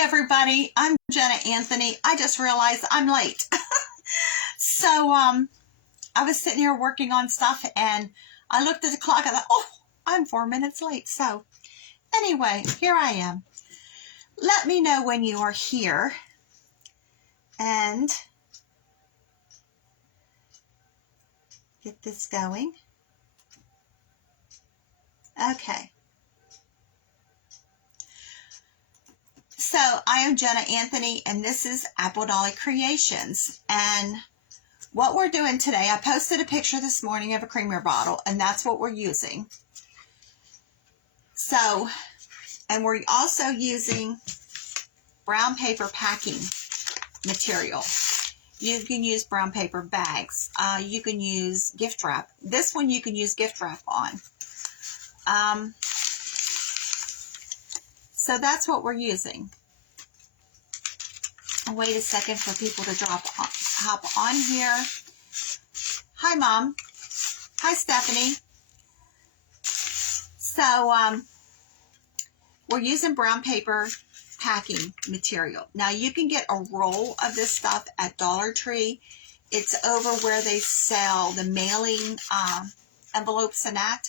Hi everybody, I'm Jenna Anthony. I just realized I'm late. So I was sitting here working on stuff and I looked at the clock and I thought, oh, I'm 4 minutes late. So anyway, here I am. Let me know when you are here and get this going. Okay. So I am Jenna Anthony and this is Apple Dolly Creations. And what we're doing today, I posted a picture this morning of a creamer bottle and that's what we're using. So, and we're also using brown paper packing material. You can use brown paper bags. You can use gift wrap. This one you can use gift wrap on. So that's what we're using. I'll wait a second for people to hop on here. Hi, Mom. Hi, Stephanie. So we're using brown paper packing material. Now you can get a roll of this stuff at Dollar Tree. It's over where they sell the mailing envelopes and that.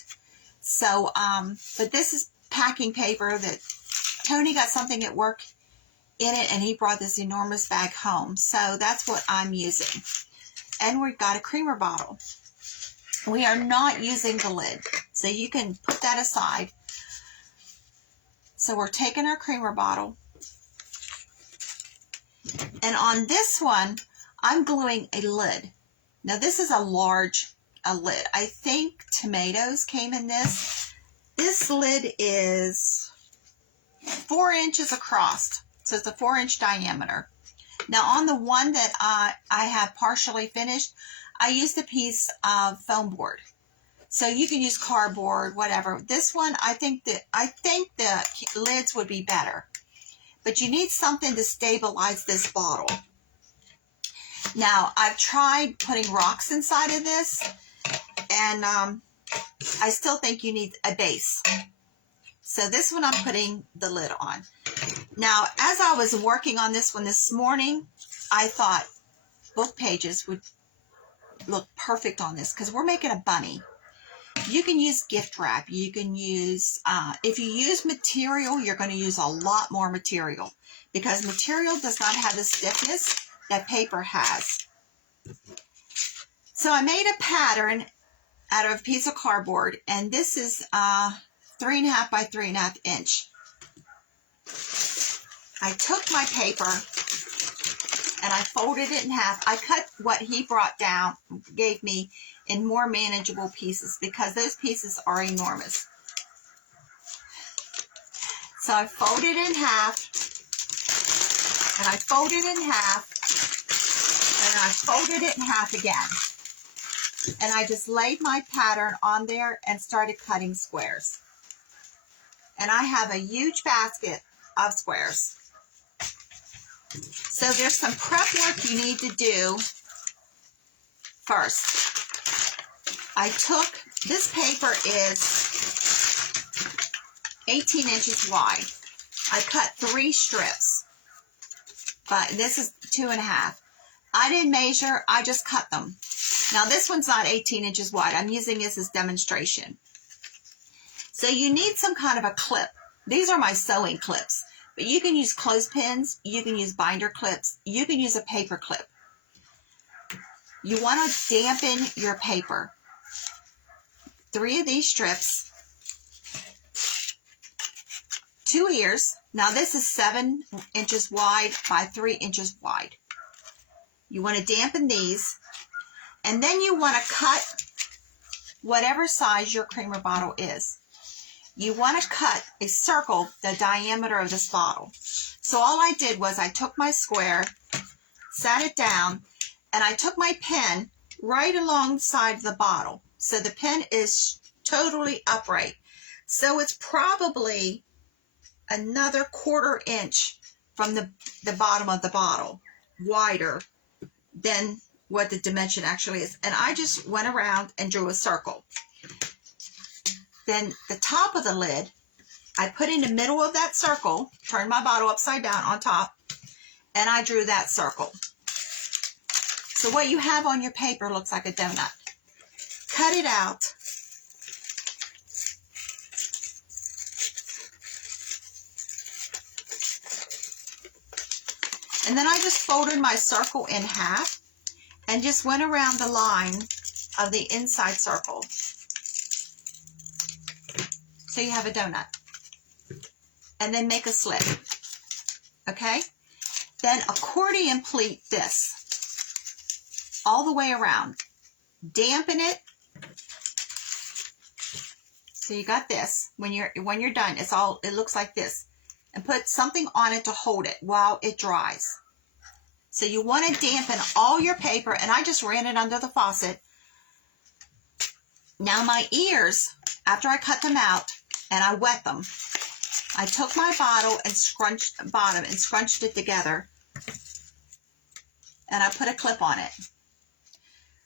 So, but this is packing paper that Tony got something at work in it and he brought this enormous bag home. So that's what I'm using. And we've got a creamer bottle. We are not using the lid, so you can put that aside. So we're taking our creamer bottle. And on this one, I'm gluing a lid. Now this is a large lid. I think tomatoes came in this. This lid is 4 inches across. So it's a 4-inch diameter. Now on the one that I have partially finished, I used a piece of foam board. So you can use cardboard, whatever. This one, I think the lids would be better. But you need something to stabilize this bottle. Now, I've tried putting rocks inside of this, and I still think you need a base. So this one I'm putting the lid on. Now, as I was working on this one this morning, I thought book pages would look perfect on this because we're making a bunny. You can use gift wrap. You can use, if you use material, you're going to use a lot more material because material does not have the stiffness that paper has. So I made a pattern out of a piece of cardboard, and this is 3.5 by 3.5 inch. I took my paper and I folded it in half. I cut what he gave me in more manageable pieces because those pieces are enormous. So I folded it in half, and I folded it in half, and I folded it in half again. And I just laid my pattern on there and started cutting squares. And I have a huge basket of squares. So there's some prep work you need to do first. I took, this paper is 18 inches wide. I cut 3 strips, but this is 2.5. I didn't measure, I just cut them. Now this one's not 18 inches wide. I'm using this as demonstration. So you need some kind of a clip. These are my sewing clips, but you can use clothespins, you can use binder clips, you can use a paper clip. You want to dampen your paper. 3 of these strips, 2 ears. Now this is 7 inches wide by 3 inches wide. You want to dampen these, and then you want to cut whatever size your creamer bottle is. You want to cut a circle the diameter of this bottle. So all I did was I took my square, sat it down, and I took my pen right alongside the bottle. So the pen is totally upright. So it's probably another 1/4 inch from the bottom of the bottle, wider than what the dimension actually is. And I just went around and drew a circle. Then the top of the lid, I put in the middle of that circle, turned my bottle upside down on top, and I drew that circle. So what you have on your paper looks like a donut. Cut it out. And then I just folded my circle in half and just went around the line of the inside circle. So you have a donut. And then make a slit. Okay? Then accordion pleat this all the way around. Dampen it. So you got this. When you're done, it looks like this. And put something on it to hold it while it dries. So you want to dampen all your paper, and I just ran it under the faucet. Now my ears, after I cut them out and I wet them, I took my bottle and scrunched it together, and I put a clip on it.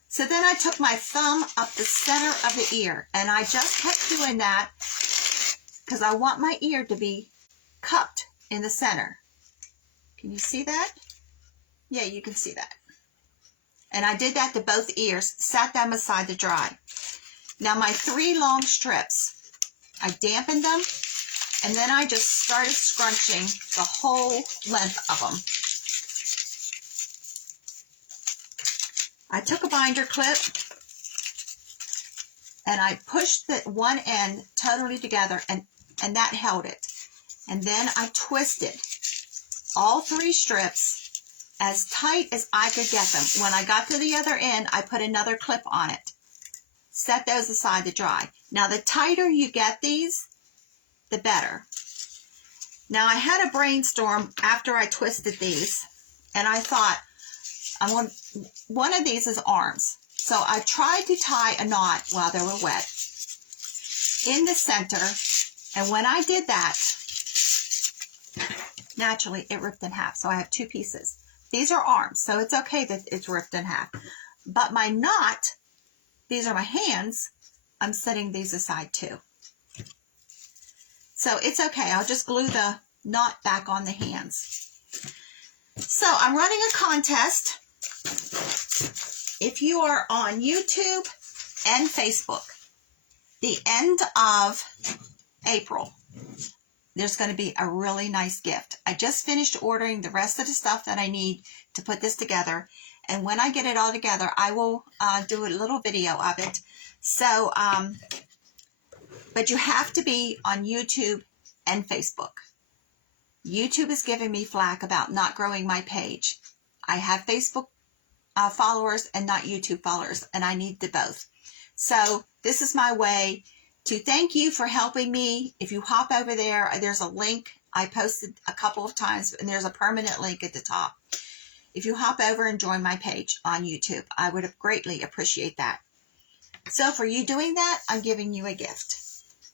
So then I took my thumb up the center of the ear, and I just kept doing that because I want my ear to be cupped in the center. Can you see that? Yeah, you can see that. And I did that to both ears, sat them aside to dry. Now my 3 long strips, I dampened them, and then I just started scrunching the whole length of them. I took a binder clip, and I pushed the one end totally together, and that held it. And then I twisted all 3 strips as tight as I could get them. When I got to the other end, I put another clip on it. Set those aside to dry. Now, the tighter you get these, the better. Now, I had a brainstorm after I twisted these, and I thought, one of these is arms. So I tried to tie a knot while they were wet in the center, and when I did that, naturally, it ripped in half. So I have 2 pieces. These are arms, so it's okay that it's ripped in half. But my knot, these are my hands, I'm setting these aside too. So it's okay. I'll just glue the knot back on the hands. So I'm running a contest. If you are on YouTube and Facebook, the end of April, there's going to be a really nice gift. I just finished ordering the rest of the stuff that I need to put this together. And when I get it all together, I will do a little video of it. So, but you have to be on YouTube and Facebook. YouTube is giving me flack about not growing my page. I have Facebook followers and not YouTube followers, and I need the both. So this is my way to thank you for helping me. If you hop over there, there's a link I posted a couple of times, and there's a permanent link at the top. If you hop over and join my page on YouTube, I would greatly appreciate that. So for you doing that, I'm giving you a gift.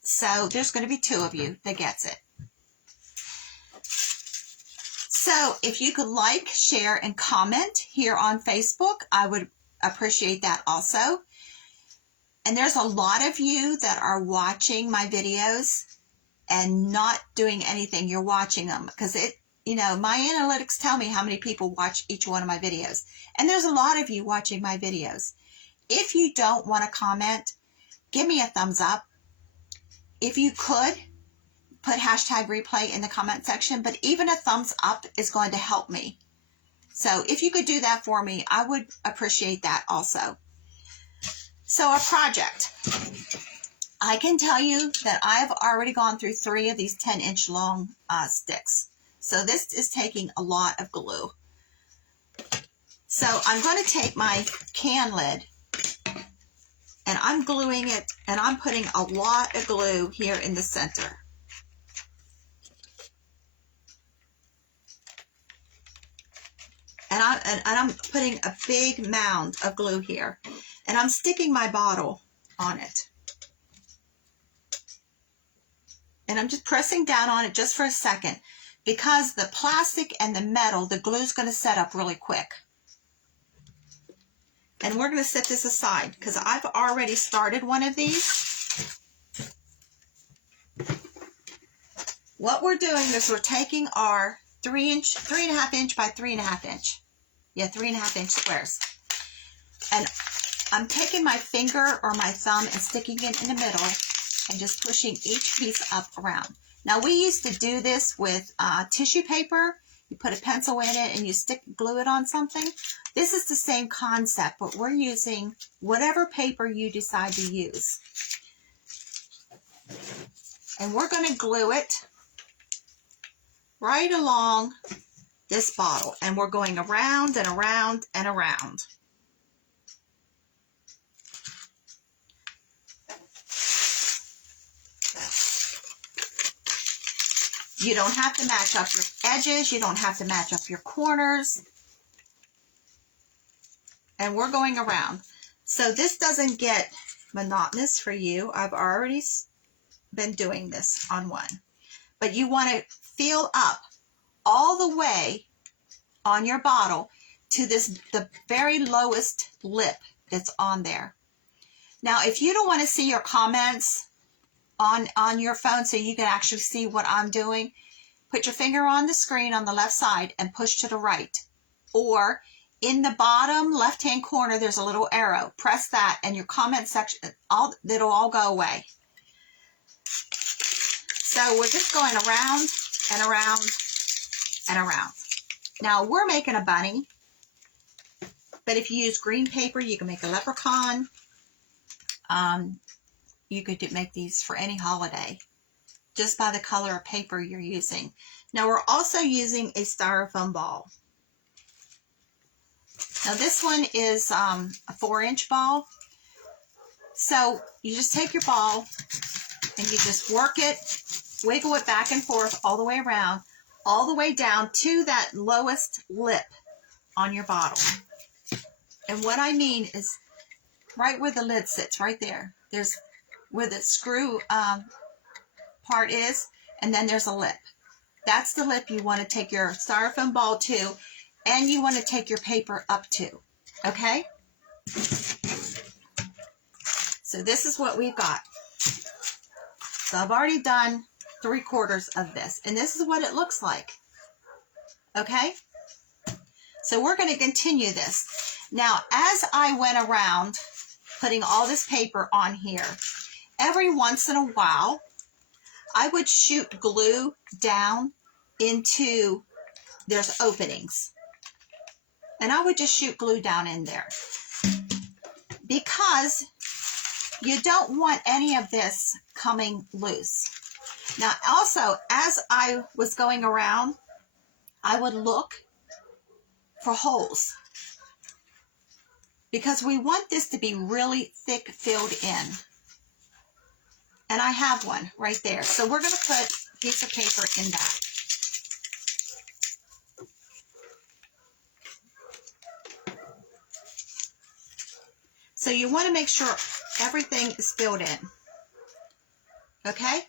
So there's going to be 2 of you that gets it. So if you could like, share, and comment here on Facebook, I would appreciate that also. And there's a lot of you that are watching my videos and not doing anything. You're watching them because my analytics tell me how many people watch each one of my videos. And there's a lot of you watching my videos. If you don't want to comment, give me a thumbs up. If you could, put #replay in the comment section, but even a thumbs up is going to help me. So if you could do that for me, I would appreciate that also. So a project. I can tell you that I've already gone through 3 of these 10-inch long sticks. So this is taking a lot of glue. So I'm going to take my can lid, and I'm gluing it, and I'm putting a lot of glue here in the center. And I'm putting a big mound of glue here. And I'm sticking my bottle on it. And I'm just pressing down on it just for a second. Because the plastic and the metal, the glue is going to set up really quick. And we're going to set this aside because I've already started one of these. what we're doing is we're taking our 3.5 inch by 3.5 inch. Yeah, 3.5 inch squares. And I'm taking my finger or my thumb and sticking it in the middle and just pushing each piece up around. Now, we used to do this with tissue paper. You put a pencil in it and you glue it on something. This is the same concept, but we're using whatever paper you decide to use. And we're going to glue it right along this bottle. And we're going around and around and around. You don't have to match up your edges. You don't have to match up your corners. And we're going around. So this doesn't get monotonous for you. I've already been doing this on one. But you want to fill up all the way on your bottle to the very lowest lip that's on there. Now, if you don't want to see your comments on your phone so you can actually see what I'm doing, put your finger on the screen on the left side and push to the right. Or in the bottom left-hand corner, there's a little arrow. Press that and your comment section, it'll all go away. So we're just going around and around and around. Now, we're making a bunny, but if you use green paper, you can make a leprechaun. You could make these for any holiday just by the color of paper you're using. Now, we're also using a styrofoam ball. Now, this one is a 4-inch ball. So you just take your ball and you just work it, wiggle it back and forth all the way around, all the way down to that lowest lip on your bottle. And what I mean is right where the lid sits, right there. There's where the screw part is, and then there's a lip. That's the lip you want to take your styrofoam ball to, and you want to take your paper up to, okay? So this is what we've got. So I've already done 3/4 of this, and this is what it looks like, okay? So we're going to continue this. Now, as I went around putting all this paper on here, every once in a while, I would shoot glue down into, there's openings. And I would just shoot glue down in there. Because you don't want any of this coming loose. Now, also, as I was going around, I would look for holes. Because we want this to be really thick filled in. And I have one right there. So we're going to put a piece of paper in that. So you want to make sure everything is filled in. Okay?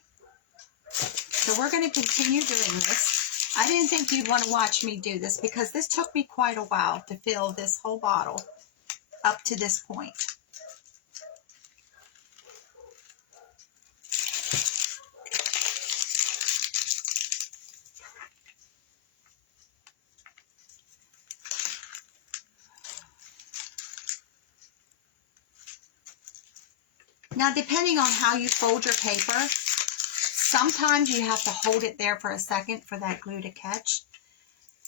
So we're going to continue doing this. I didn't think you'd want to watch me do this because this took me quite a while to fill this whole bottle up to this point. Now, depending on how you fold your paper, sometimes you have to hold it there for a second for that glue to catch.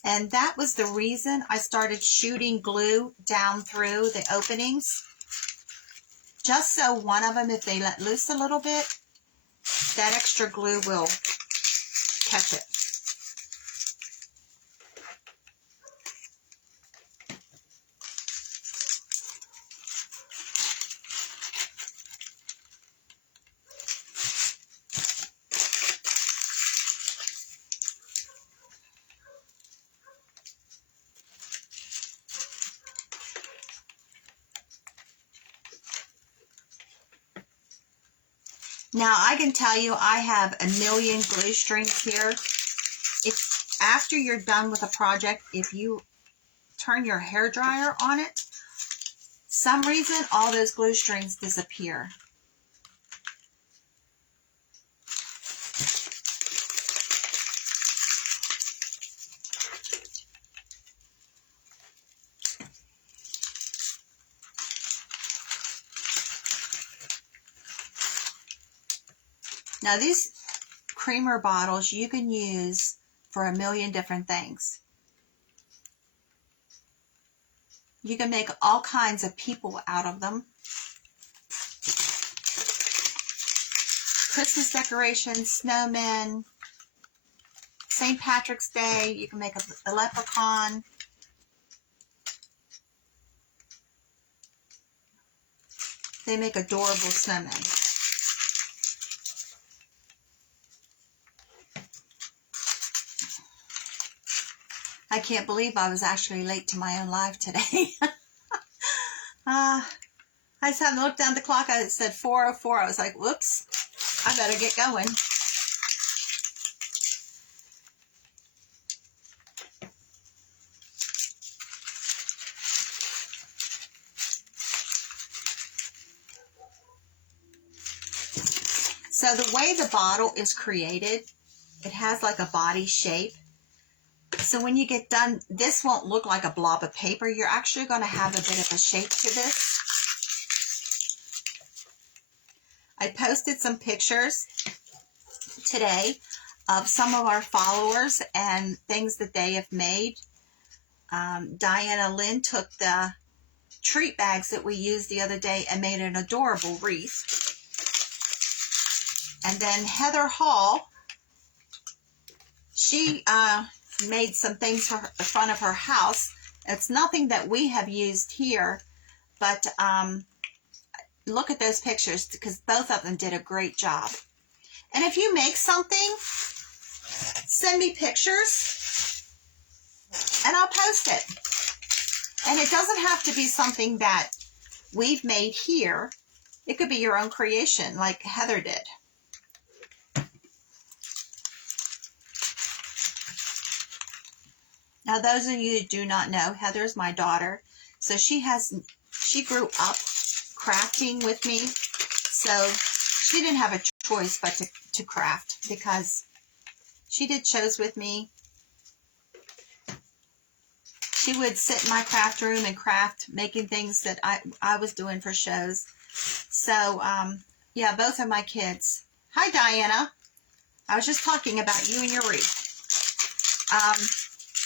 And that was the reason I started shooting glue down through the openings. Just so one of them, if they let loose a little bit, that extra glue will catch it. Now, I can tell you I have a million glue strings here. It's after you're done with a project, if you turn your hairdryer on it, some reason all those glue strings disappear. Now these creamer bottles you can use for a million different things. You can make all kinds of people out of them. Christmas decorations, snowmen, St. Patrick's Day, you can make a leprechaun. They make adorable snowmen. I can't believe I was actually late to my own live today. I just happened to look down at the clock. It said 4:04. I was like, whoops, I better get going. So the way the bottle is created, it has like a body shape. So when you get done, this won't look like a blob of paper. You're actually going to have a bit of a shape to this. I posted some pictures today of some of our followers and things that they have made. Diana Lynn took the treat bags that we used the other day and made an adorable wreath. And then Heather Hall, she made some things for the front of her house. It's nothing that we have used here, but look at those pictures because both of them did a great job. And if you make something, send me pictures and I'll post it. And it doesn't have to be something that we've made here. It could be your own creation like Heather did. Now, those of you who do not know, Heather's my daughter. So she grew up crafting with me. So she didn't have a choice but to craft because she did shows with me. She would sit in my craft room and craft, making things that I was doing for shows. So, yeah, both of my kids. Hi, Diana. I was just talking about you and your wreath.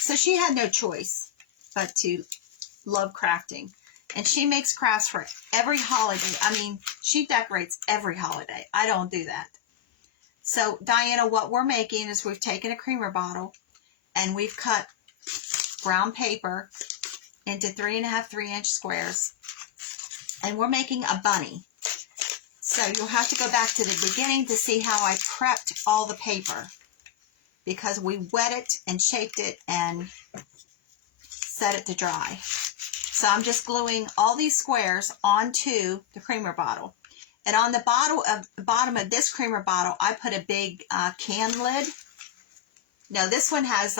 So she had no choice but to love crafting. And she makes crafts for every holiday. I mean, she decorates every holiday. I don't do that. So, Diana, what we're making is we've taken a creamer bottle and we've cut brown paper into 3.5 3-inch squares. And we're making a bunny. So you'll have to go back to the beginning to see how I prepped all the paper, because we wet it and shaped it and set it to dry. So I'm just gluing all these squares onto the creamer bottle. And on the bottom of this creamer bottle, I put a big can lid. No, this one has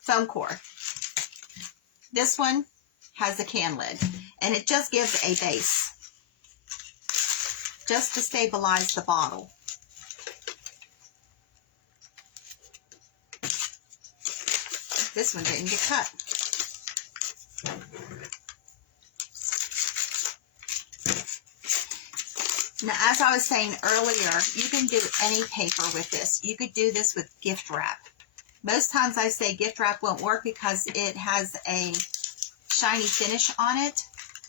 foam core. This one has a can lid. And it just gives a base, just to stabilize the bottle. This one didn't get cut. Now, as I was saying earlier, you can do any paper with this. You could do this with gift wrap. Most times I say gift wrap won't work because it has a shiny finish on it,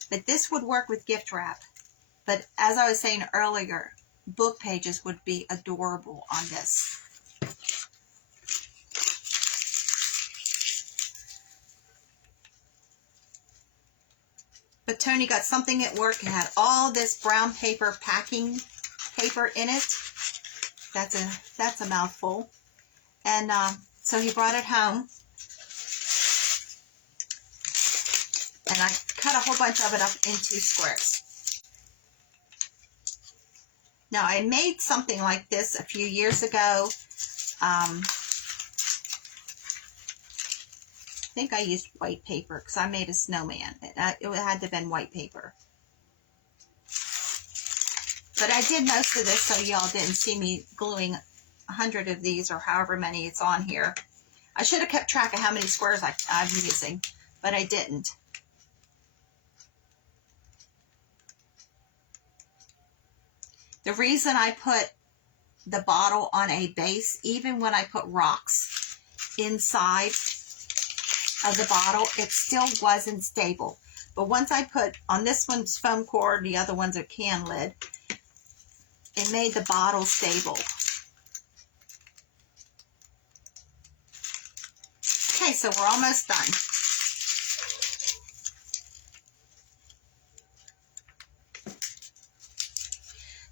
but this would work with gift wrap. But as I was saying earlier, book pages would be adorable on this. But Tony got something at work. It had all this brown paper, packing paper in it. That's a mouthful. And so he brought it home. And I cut a whole bunch of it up into squares. Now, I made something like this a few years ago. I think I used white paper because I made a snowman. It had to have been white paper. But I did most of this so y'all didn't see me gluing 100 of these or however many it's on here. I should have kept track of how many squares I'm using, but I didn't. The reason I put the bottle on a base, even when I put rocks inside of the bottle, it still wasn't stable. But once I put, on this one's foam core, the other one's a can lid, it made the bottle stable. Okay, so we're almost done.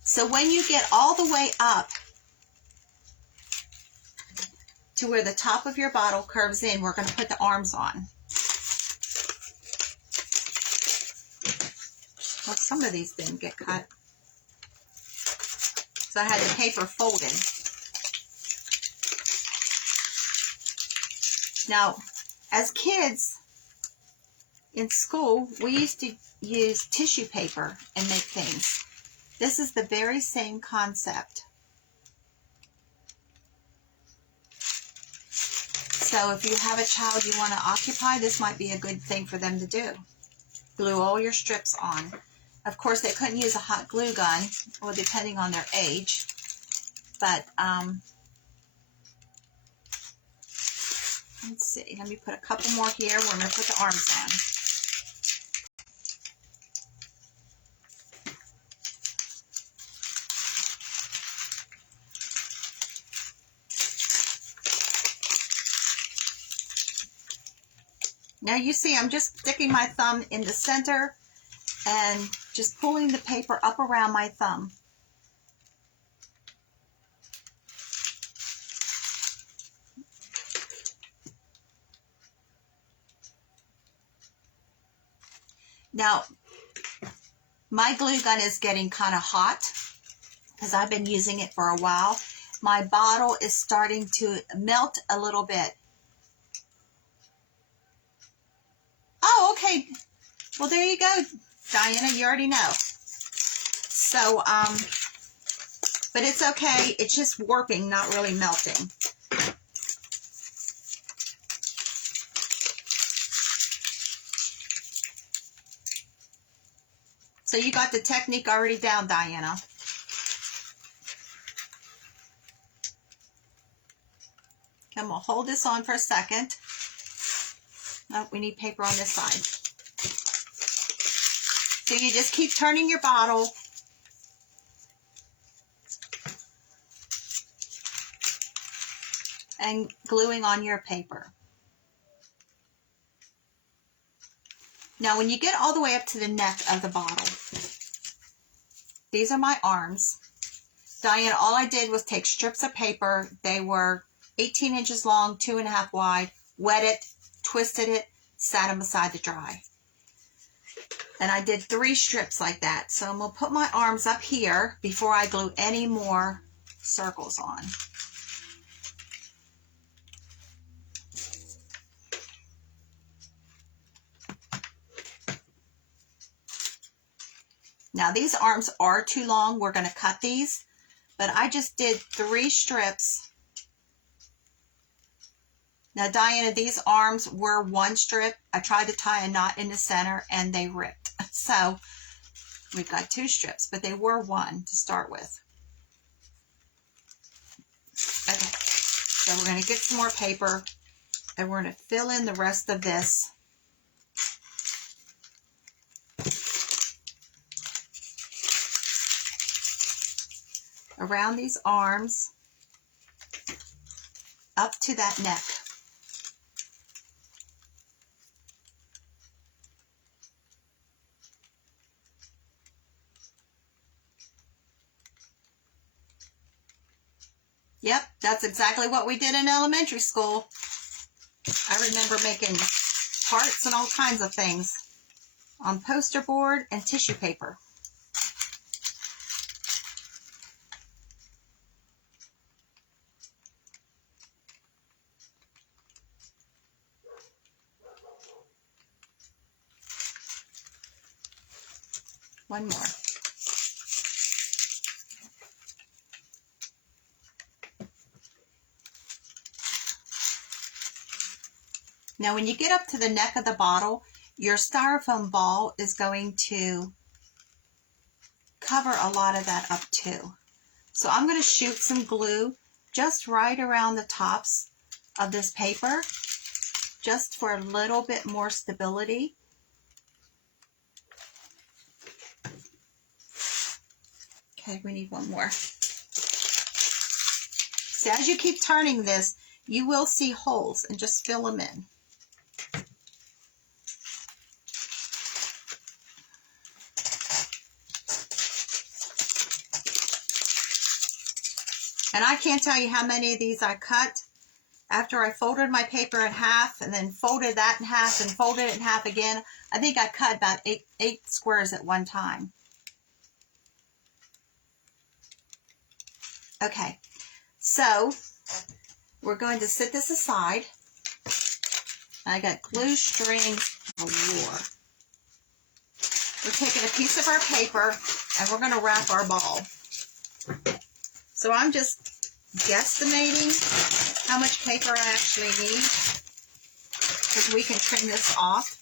So when you get all the way up to where the top of your bottle curves in, we're going to put the arms on. Well, some of these didn't get cut, so I had the paper folded. Now, as kids in school, we used to use tissue paper and make things. This is the very same concept. So if you have a child you want to occupy, this might be a good thing for them to do. Glue all your strips on. Of course, they couldn't use a hot glue gun, well, depending on their age. But, let's see. Let me put a couple more here. We're going to put the arms on. Now you see I'm just sticking my thumb in the center and just pulling the paper up around my thumb. Now, my glue gun is getting kind of hot because I've been using it for a while. My bottle is starting to melt a little bit. Oh, okay. Well, there you go, Diana. You already know. So, but it's okay. It's just warping, not really melting. So you got the technique already down, Diana. And we'll hold this on for a second. Oh, we need paper on this side. So you just keep turning your bottle. And gluing on your paper. Now when you get all the way up to the neck of the bottle, these are my arms. Diana, all I did was take strips of paper. They were 18 inches long, 2.5 wide, wet it, twisted it, sat them aside to dry. And I did 3 strips like that. So I'm going to put my arms up here before I glue any more circles on. Now these arms are too long. We're going to cut these, but I just did 3 strips. Now Diana, these arms were 1 strip. I tried to tie a knot in the center and they ripped. So we've got 2 strips, but they were 1 to start with. Okay, so we're going to get some more paper and we're going to fill in the rest of this. Around these arms, up to that neck. Yep, that's exactly what we did in elementary school. I remember making hearts and all kinds of things on poster board and tissue paper. One more. Now when you get up to the neck of the bottle, your styrofoam ball is going to cover a lot of that up too. So I'm going to shoot some glue just right around the tops of this paper, just for a little bit more stability. Okay, we need one more. So as you keep turning this, you will see holes, and just fill them in. And I can't tell you how many of these I cut after I folded my paper in half and then folded that in half and folded it in half again. I think I cut about eight squares at one time. Okay, so we're going to set this aside. I got glue strings galore. We're taking a piece of our paper and we're going to wrap our ball. So I'm just guesstimating how much paper I actually need, because we can trim this off.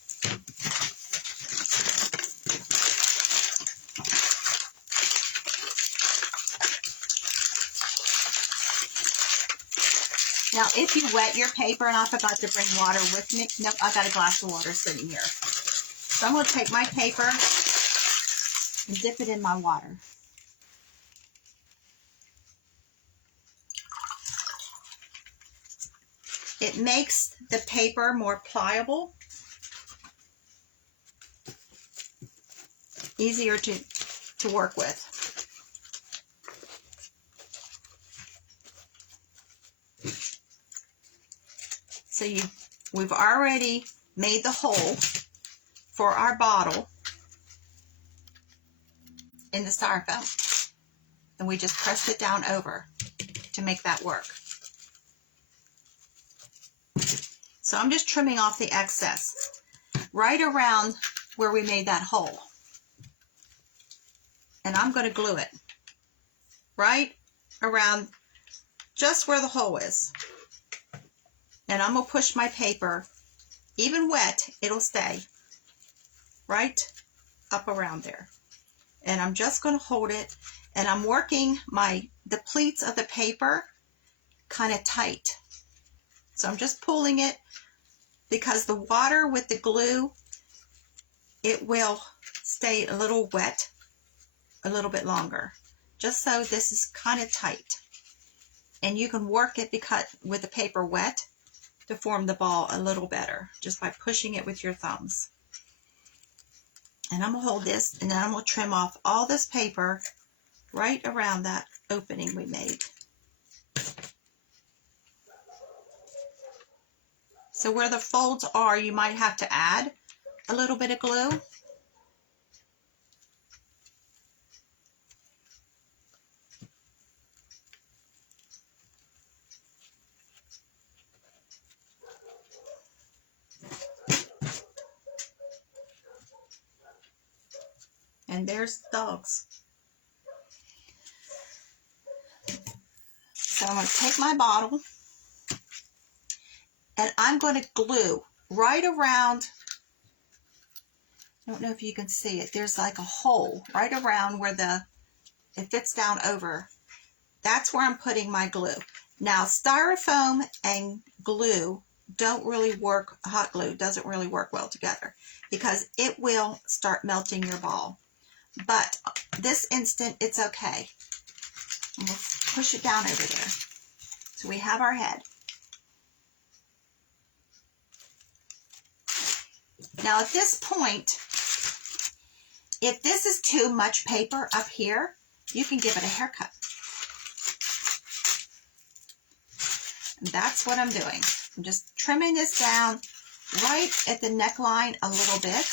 Now, if you wet your paper, and I forgot to bring water with me, nope, I got a glass of water sitting here. So I'm going to take my paper and dip it in my water. It makes the paper more pliable, easier to work with. So we've already made the hole for our bottle in the styrofoam, and we just pressed it down over to make that work. So I'm just trimming off the excess right around where we made that hole. And I'm going to glue it right around just where the hole is. And I'm going to push my paper, even wet, it'll stay right up around there. And I'm just going to hold it, and I'm working the pleats of the paper kind of tight. So I'm just pulling it, because the water with the glue, it will stay a little wet a little bit longer. Just so this is kind of tight. And you can work it with the paper wet to form the ball a little better, just by pushing it with your thumbs. And I'm going to hold this, and then I'm going to trim off all this paper right around that opening we made. So where the folds are, you might have to add a little bit of glue. And there's the dogs. So I'm going to take my bottle, and I'm going to glue right around, I don't know if you can see it, there's like a hole right around where it fits down over. That's where I'm putting my glue. Now, styrofoam and glue don't really work, hot glue doesn't really work well together, because it will start melting your ball. But this instant, it's okay. And we'll push it down over there. So we have our head. Now at this point, if this is too much paper up here, you can give it a haircut. And that's what I'm doing. I'm just trimming this down right at the neckline a little bit.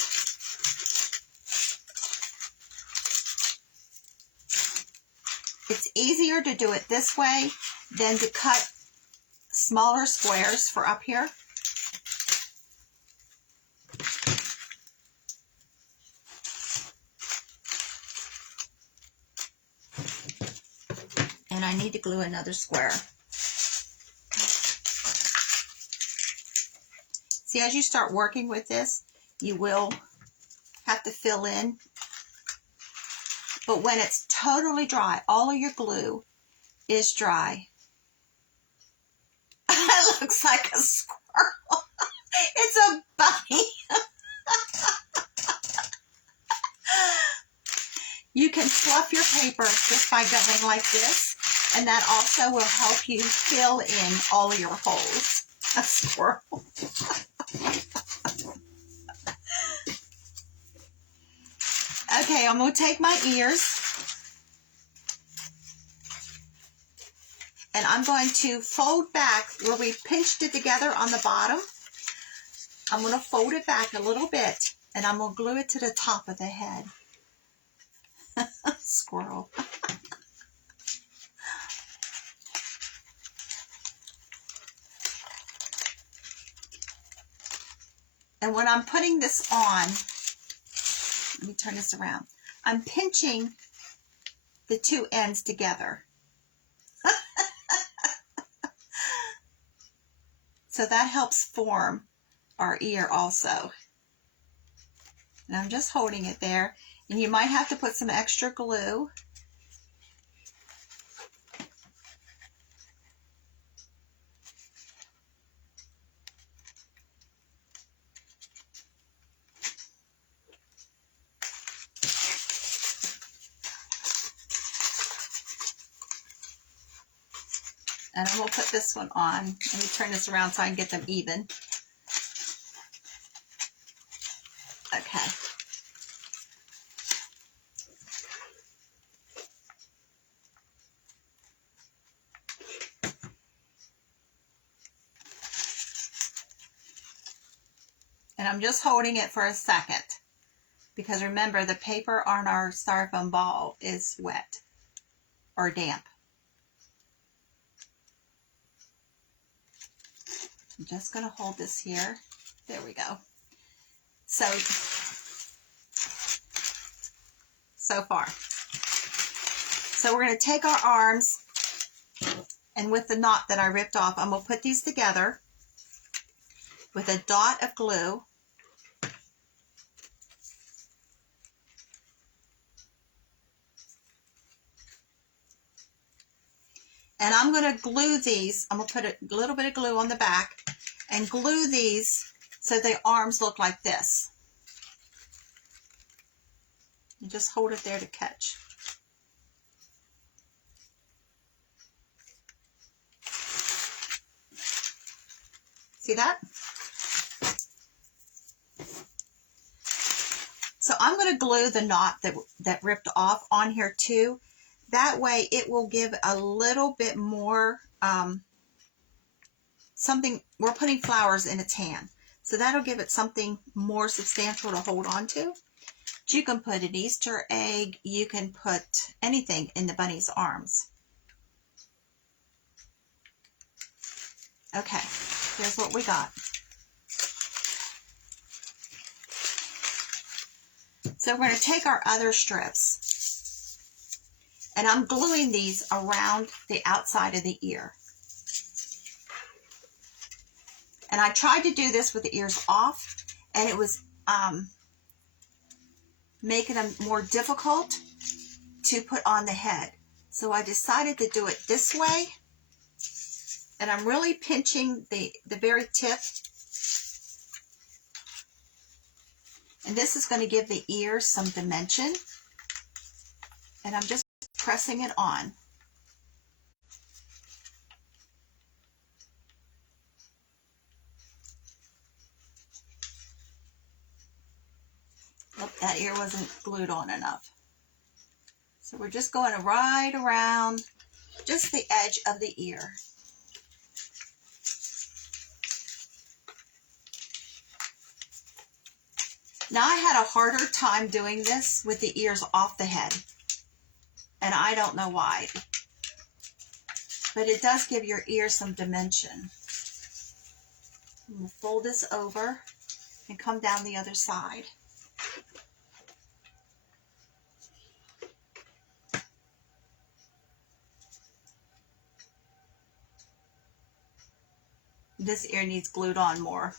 It's easier to do it this way than to cut smaller squares for up here. And I need to glue another square. See, as you start working with this, you will have to fill in. But when it's totally dry, all of your glue is dry. It looks like a squirrel. It's a bunny. You can fluff your paper just by going like this, and that also will help you fill in all your holes. A squirrel. Okay, I'm going to take my ears, and I'm going to fold back where we pinched it together on the bottom. I'm going to fold it back a little bit, and I'm going to glue it to the top of the head. Squirrel. And when I'm putting this on, let me turn this around. I'm pinching the two ends together. So that helps form our ear also. And I'm just holding it there. And you might have to put some extra glue. And I'm going to put this one on. Let me turn this around so I can get them even. Okay. And I'm just holding it for a second. Because remember, the paper on our styrofoam ball is wet or damp. I'm just going to hold this here. There we go. So far. So we're going to take our arms, and with the knot that I ripped off, I'm going to put these together with a dot of glue. And I'm going to glue these. I'm going to put a little bit of glue on the back and glue these so the arms look like this. And just hold it there to catch. See that? So I'm going to glue the knot that ripped off on here too. That way it will give a little bit more something. We're putting flowers in its hand. So that'll give it something more substantial to hold on to. You can put an Easter egg. You can put anything in the bunny's arms. Okay, here's what we got. So we're going to take our other strips, and I'm gluing these around the outside of the ear. And I tried to do this with the ears off, and it was making them more difficult to put on the head. So I decided to do it this way, and I'm really pinching the very tip. And this is going to give the ear some dimension. And I'm just pressing it on. Oh, that ear wasn't glued on enough. So we're just going right around just the edge of the ear. Now I had a harder time doing this with the ears off the head. And I don't know why. But it does give your ear some dimension. I'm going to fold this over and come down the other side. This ear needs glued on more.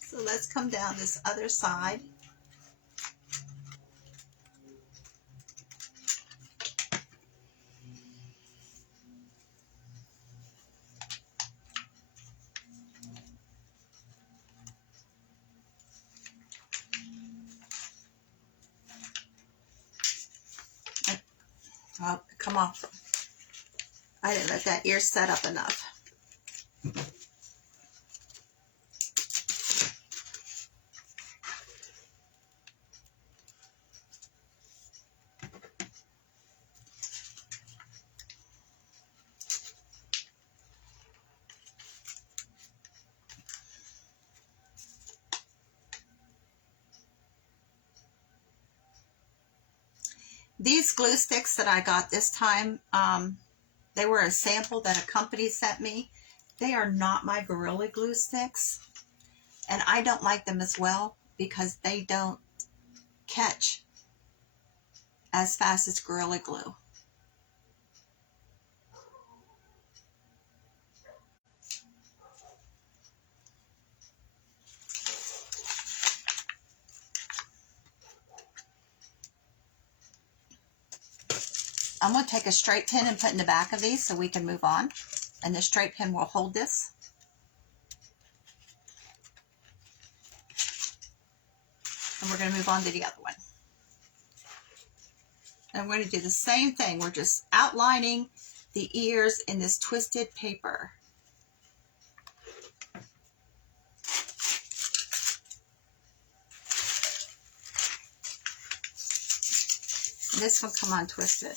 So let's come down this other side. come off. I didn't let that ear set up enough. These glue sticks that I got this time, they were a sample that a company sent me. They are not my Gorilla Glue sticks. And I don't like them as well because they don't catch as fast as Gorilla Glue. I'm going to take a straight pin and put in the back of these so we can move on. And the straight pin will hold this. And we're going to move on to the other one. And we're going to do the same thing. We're just outlining the ears in this twisted paper. And this one come on twisted.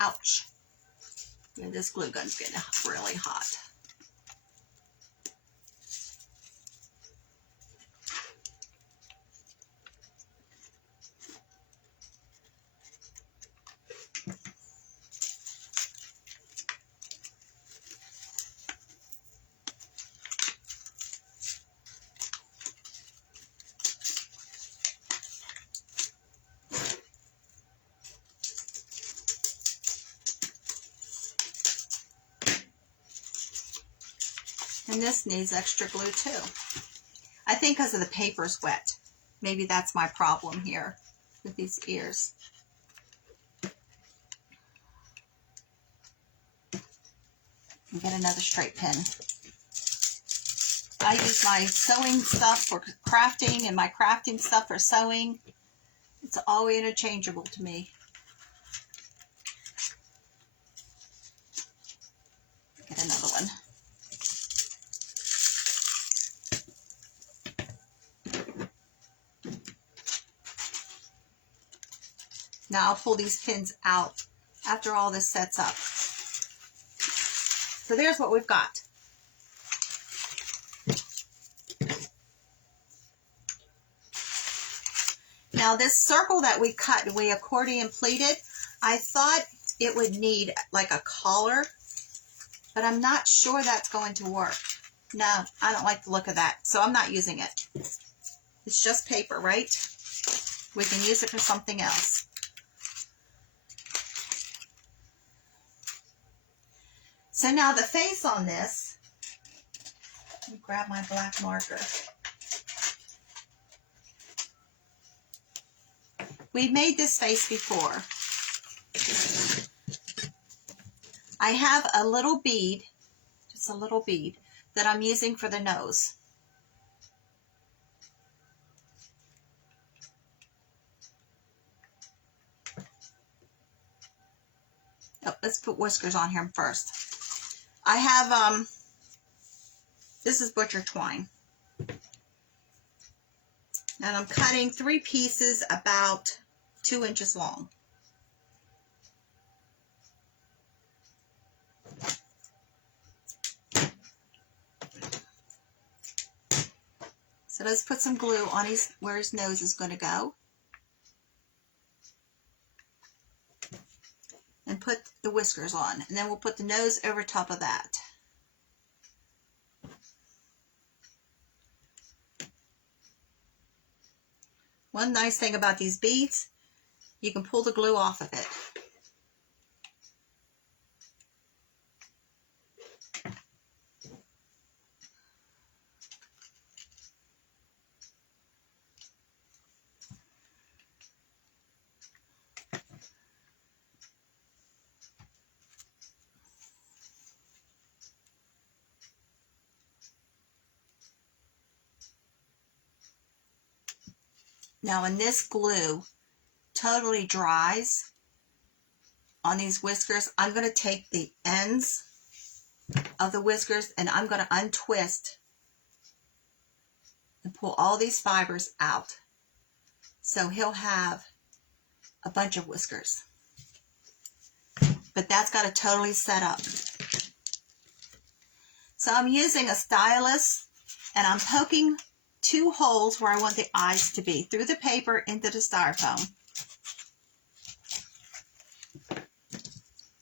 Ouch. Yeah, this glue gun's getting really hot. And this needs extra glue too. I think because of the paper's wet. Maybe that's my problem here with these ears. And get another straight pin. I use my sewing stuff for crafting and my crafting stuff for sewing. It's all interchangeable to me. Get another one. Now I'll pull these pins out after all this sets up. So there's what we've got. Now this circle that we cut and we accordion pleated, I thought it would need like a collar, but I'm not sure that's going to work. No, I don't like the look of that, so I'm not using it. It's just paper, right? We can use it for something else. So now the face on this, let me grab my black marker. We've made this face before. I have a little bead, just a little bead, that I'm using for the nose. Oh, let's put whiskers on here first. I have, this is butcher twine. And I'm cutting 3 pieces about 2 inches long. So let's put some glue on where his nose is going to go. And put the whiskers on. And then we'll put the nose over top of that. One nice thing about these beads, you can pull the glue off of it. Now when this glue totally dries on these whiskers, I'm going to take the ends of the whiskers and I'm going to untwist and pull all these fibers out. So he'll have a bunch of whiskers. But that's got to totally set up. So I'm using a stylus and I'm poking 2 holes where I want the eyes to be through the paper into the styrofoam.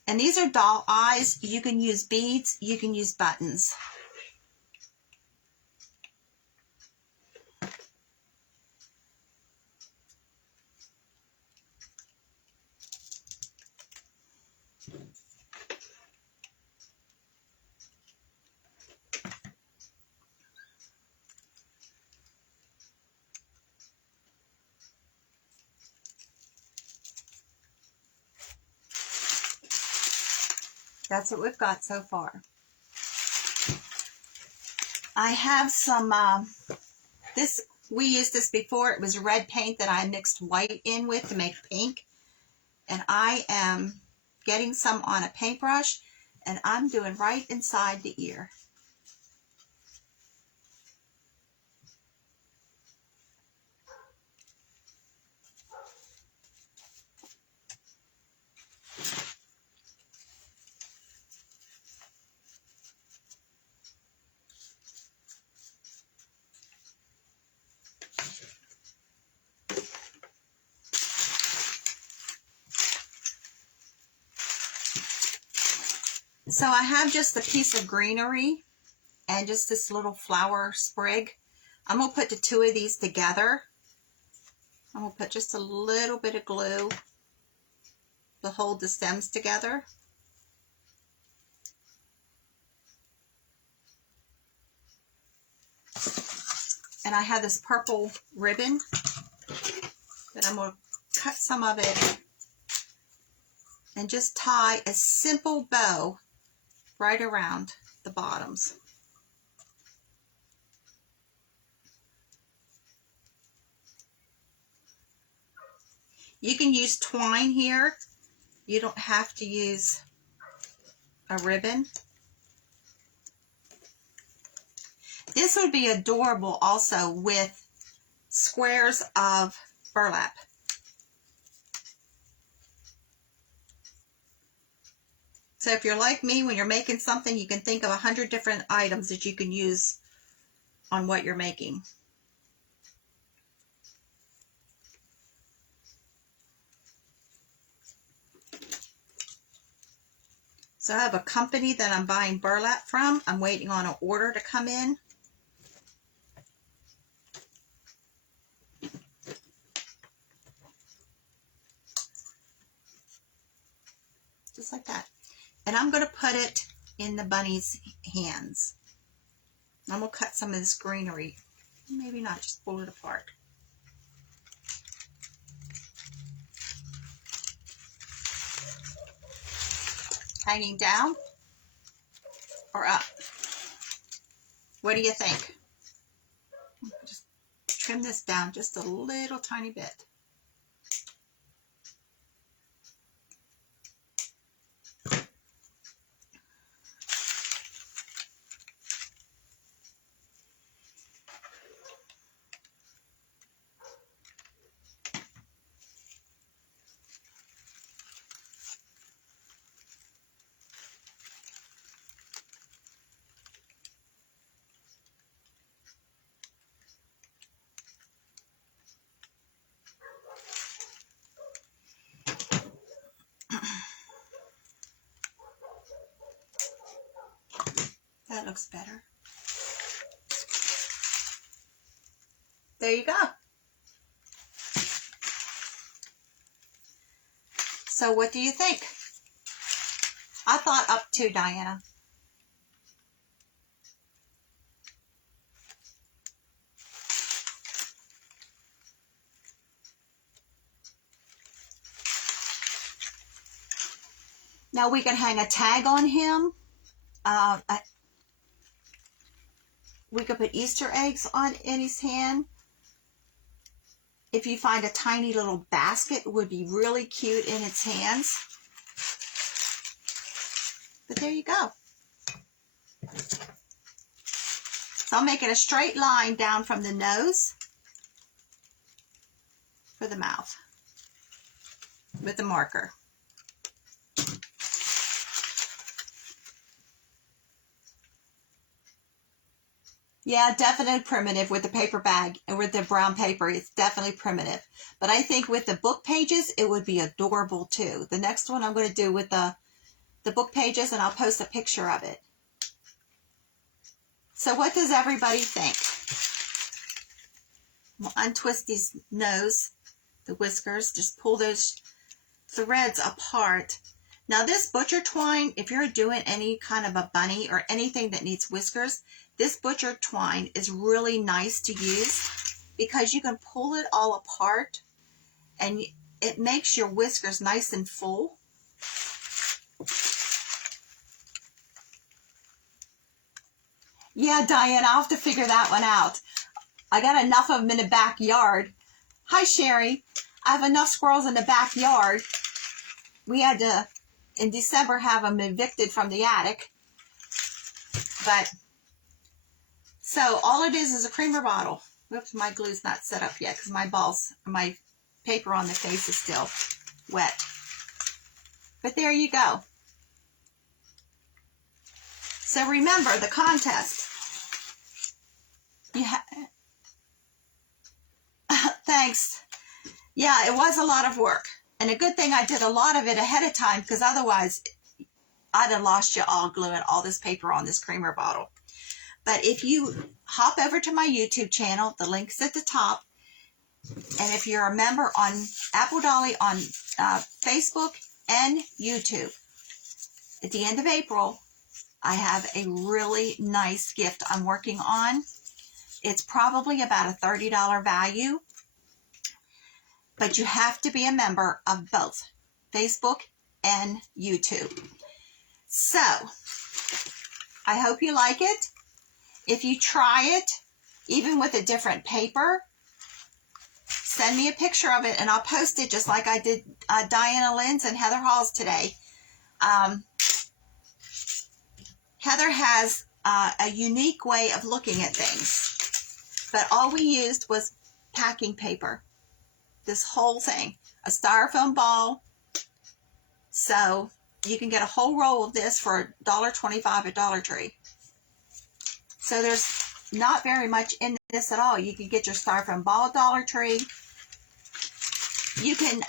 And these are doll eyes. You can use beads, you can use buttons. That's what we've got so far. I have some, we used this before. It was red paint that I mixed white in with to make pink. And I am getting some on a paintbrush and I'm doing right inside the ear. So I have just a piece of greenery and just this little flower sprig. I'm going to put the 2 of these together. I'm going to put just a little bit of glue to hold the stems together. And I have this purple ribbon that I'm going to cut some of it and just tie a simple bow right around the bottoms. You can use twine here. You don't have to use a ribbon. This would be adorable also with squares of burlap. So if you're like me, when you're making something, you can think of 100 different items that you can use on what you're making. So I have a company that I'm buying burlap from. I'm waiting on an order to come in. Just like that. And I'm going to put it in the bunny's hands. I'm going to cut some of this greenery. Maybe not, just pull it apart. Hanging down or up? What do you think? Just trim this down just a little tiny bit. That looks better. There you go. So what do you think? I thought up to, Diana. Now we can hang a tag on him. We could put Easter eggs on in his hand. if you find a tiny little basket, it would be really cute in its hands. But there you go. So I'm making a straight line down from the nose for the mouth with the marker. Yeah, definitely primitive with the paper bag and with the brown paper. It's definitely primitive. But I think with the book pages, it would be adorable too. The next one I'm going to do with the book pages, and I'll post a picture of it. So what does everybody think? We'll untwist these nose, the whiskers, just pull those threads apart. Now this butcher twine, if you're doing any kind of a bunny or anything that needs whiskers, this butcher twine is really nice to use because you can pull it all apart and it makes your whiskers nice and full. Yeah, Diane, I'll have to figure that one out. I got enough of them in the backyard. Hi, Sherry. I have enough squirrels in the backyard. We had to, in December, have them evicted from the attic. But, so all it is a creamer bottle. Oops, my glue's not set up yet because my paper on the face is still wet. But there you go. So remember the contest. Thanks. Yeah, it was a lot of work. And a good thing I did a lot of it ahead of time because otherwise I'd have lost you all gluing all this paper on this creamer bottle. But if you hop over to my YouTube channel, the link's at the top. And if you're a member on Apple Dolly on Facebook and YouTube, at the end of April, I have a really nice gift I'm working on. It's probably about a $30 value, but you have to be a member of both Facebook and YouTube. So, I hope you like it. If you try it, even with a different paper, send me a picture of it and I'll post it just like I did Diana Lynn's and Heather Hall's today. Heather has a unique way of looking at things, but all we used was packing paper. This whole thing, a styrofoam ball. So you can get a whole roll of this for $1.25 at Dollar Tree. So there's not very much in this at all. You can get your styrofoam ball at Dollar Tree. You can,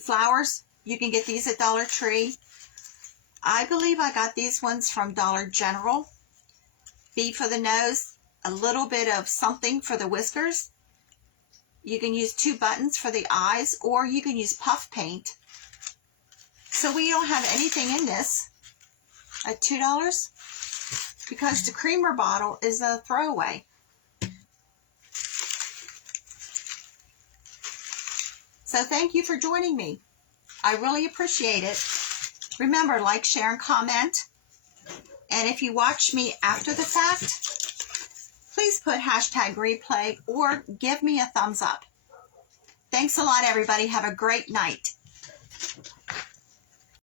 flowers, you can get these at Dollar Tree. I believe I got these ones from Dollar General. B for the nose, a little bit of something for the whiskers. You can use 2 buttons for the eyes, or you can use puff paint. So we don't have anything in this at $2 because the creamer bottle is a throwaway. So thank you for joining me. I really appreciate it. Remember, like, share, and comment. And if you watch me after the fact, please put #replay or give me a thumbs up. Thanks a lot, everybody. Have a great night.